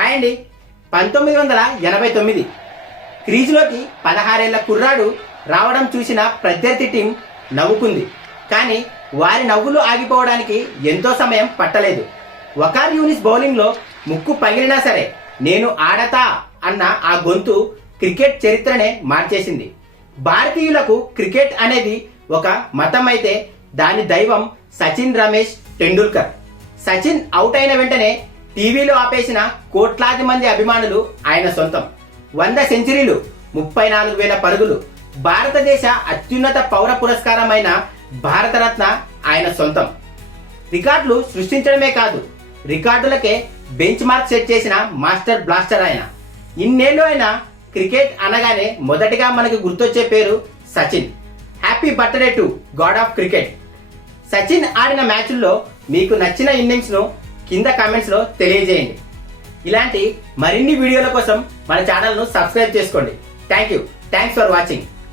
Hi అండి. 1989 క్రీజులోకి 16 ఏళ్ల కుర్రాడు రావడం చూసిన ప్రత్యర్థి టీం నవ్వుకుంది. కానీ వారి నవ్వులు ఆగిపోవడానికి ఎంతో సమయం పట్టలేదు. వకార్ యూనిస్ బౌలింగ్లో ముక్కు పగిలినా సరే నేను ఆడతా అన్న ఆ గొంతు క్రికెట్ చరిత్రనే మార్చేసింది. భారతీయులకు క్రికెట్ అనేది ఒక మతం అయితే దాని దైవం సచిన్ రమేష్ టెండూల్కర్. సచిన్ అవుట్ అయిన వెంటనే టీవీలో ఆపేసిన కోట్లాది మంది అభిమానులు ఆయన సొంతం. 100 సెంచరీలు, 34,000 పరుగులు, భారతదేశ అత్యున్నత పౌర పురస్కారమైన భారతరత్న ఆయన సొంతం. రికార్డులు సృష్టించడమే కాదు, రికార్డులకే బెంచ్ మార్క్ సెట్ చేసిన మాస్టర్ బ్లాస్టర్ ఆయన. ఇన్నేళ్ళు అయినా క్రికెట్ అనగానే మొదటిగా మనకు గుర్తొచ్చే పేరు Sachin. Happy birthday to God of cricket. Sachin ఆడిన మ్యాచ్ల్లో మీకు నచ్చిన ఇన్నింగ్స్ ను కింద కామెంట్స్ లో తెలియజేయండి. ఇలాంటి మరిన్ని వీడియోల కోసం మన ఛానల్ ను సబ్స్క్రైబ్ చేసుకోండి. Thanks for watching.